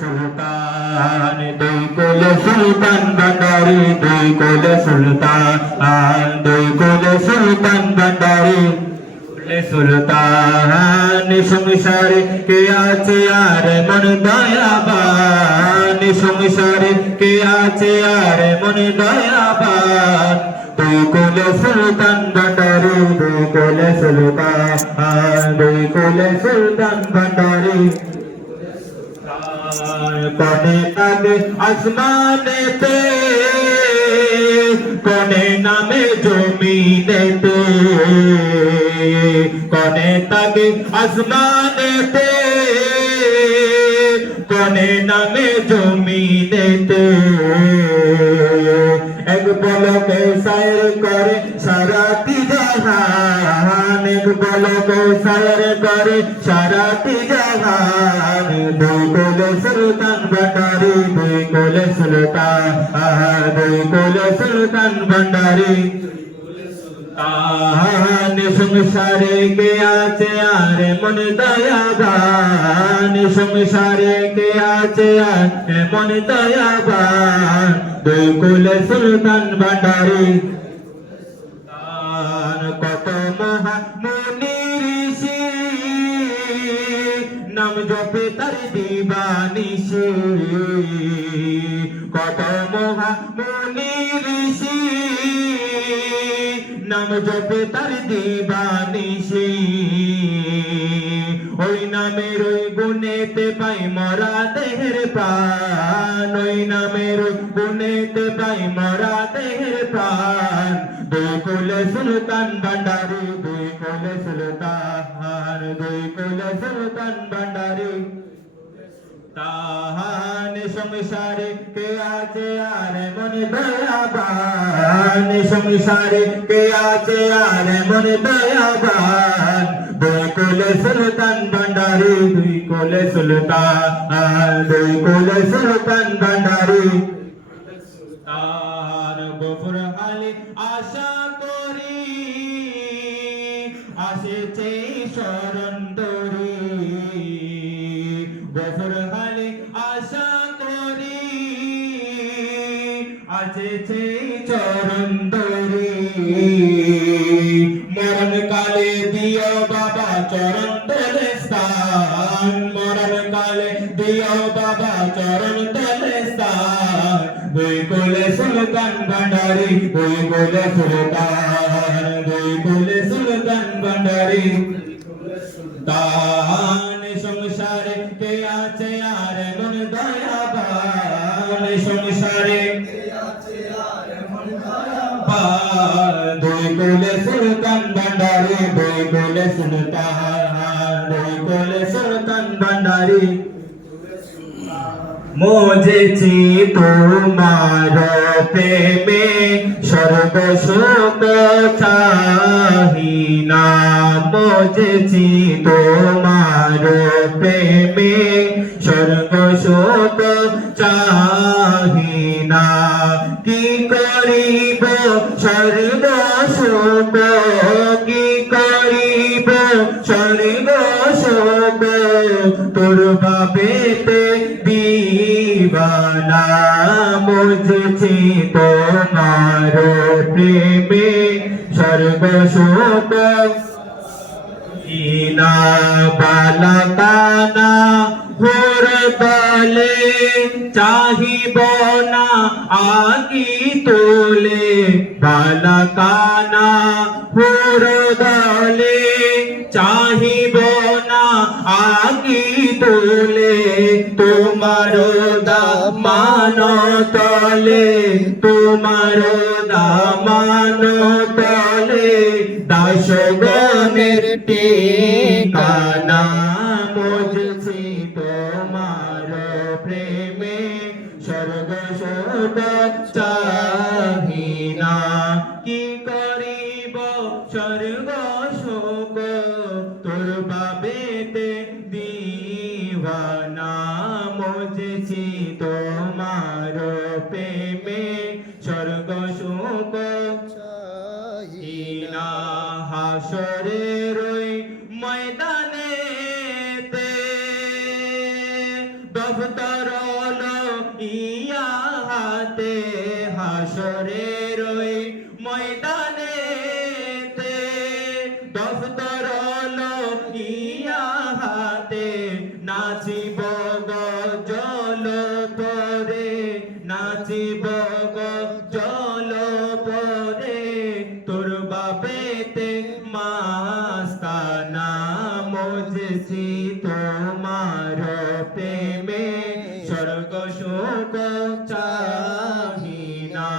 সুলতান দুই কোলে সুলতান ভান্ডারি দুই কোলে সুলতান দুই কোলে সুলতান ভান্ডারি সুলতান সংসারে কে আছে আর মন দয়াবান? সংসারে কে আছে আর মন দয়াবান? দুই কোলে সুলতান ভান্ডারি দুই কোলে সুলতান দুই কোলে সুলতান ভান্ডারি কনে নামে আসমানে তে কনে নামে জমিনে তে কনে তাগে আসমানে তে কনে নামে জমিনে তে এক বলকে সাইর করে সারাটি জাহান বলকে সাইর করে সারাটি জাহান দুই কোলে সুলতান ভান্ডারি দুই কোলে সুলতান আহা, দুই কোলে সুলতান ভান্ডারি। তাহান সংসারে কে আছে আরে মন দয়াবান? সংসারে কে আছে আরে মন দয়াবান? দুই কুলে সুলতান ভান্ডারি। দিবানিসি কত মহা মুনি ঋষি। নাম জপে তার দিবানিসি ওই নামের ওই গুণেতে পাই মরা দেহের প্রাণ। ওই নামের ওই গুণেতে পাই মরা দেহের প্রাণ। দুই কুলে সুলতান ভান্ডারি দুই কুলে সুলতান দুই কুলে সুলতান ভান্ডারি তাহান সংসারে কে আছে আর মন দয়াবান? সংসারে কে আছে আর মন দয়াবান? দুই কোলে সুলতান ভান্ডারি, দুই কোলে সুলতান, দুই কোলে সুলতান ভান্ডারি। তার গফর আলী আশা করি, আসেছে শরণ তরি গফর আলী আশা করি। আসেছে চরণ তরি মরণ কালে দিও বাবা চরণ তলে স্থান। মরণ কালে দিও বাবা চরণ তলে স্থান। দুই কোলে সুলতান ভান্ডারি দুই কোলে সুলতান। দুই কোলে সুলতান ভান্ডারি তান দুই কোলে সুলতান ভান্ডারি দুই কোলে সুলতান দুই কোলে সুলতান ভান্ডারি মোজেছি তোমার প্রেমে সর্ব সুখ চাহি না মোজেছি তোমার প্রেমে সর্ব সুখ চাহি না কি সর্ব সুখ করিব সর্ব সুখ তোর বাবেতে দিবানা বুঝছি তোমার প্রেমে সর্বশোক ইনা বালকানা হোর তলে চাহিব না, আগি তোলে বালকানা। হোর দলে চাহিব না, আগি তোলে তোমার দামান তলে। তোমার দামান তলে দাসগণের টিকানা স্বর্গ শোক তোর বাবেতে দিওয়ানা মজেছি তোমার প্রেমে। স্বর্গ শোক চাহিনা হাসরে রই ময়দানে তে দফতর ইয়া হাতে, হাসরে রই ময়দানে। নাচিব জল পরে, তোর বাপেতে মাস্তানা মজসি তোমার প্রেমে। স্বর্গ শোক চাহি না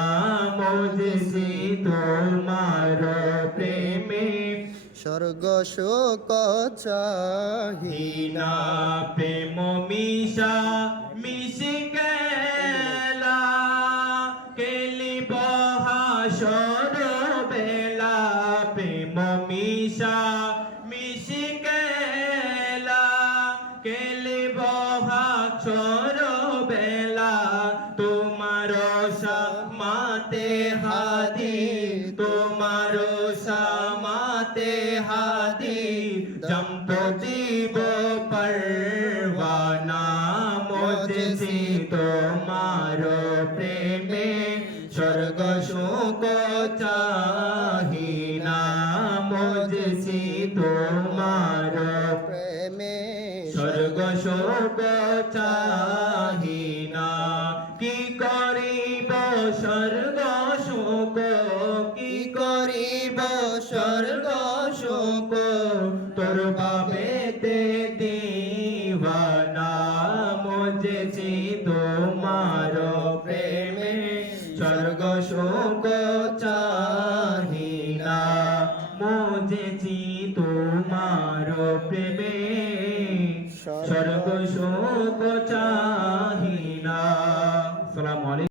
মজসি তোমার প্রেমে। স্বর্গ শোক চাহি হীনা প্রেম মিশা মিশি কেলি বহাসর বেলা তোমার সামাতে হাদি তোমার সামাতে হাদি জম্প জীব পরবানা মজসি তোমার প্রেমে, স্বর্গ শোক চাহিনা মজসি তোমার প্রেমে। স্বর্গ শোক চাহিনা। কি করিব স্বর্গ শোক? কি করিব স্বর্গ শোক? তোর বাবেতে স্বর্গ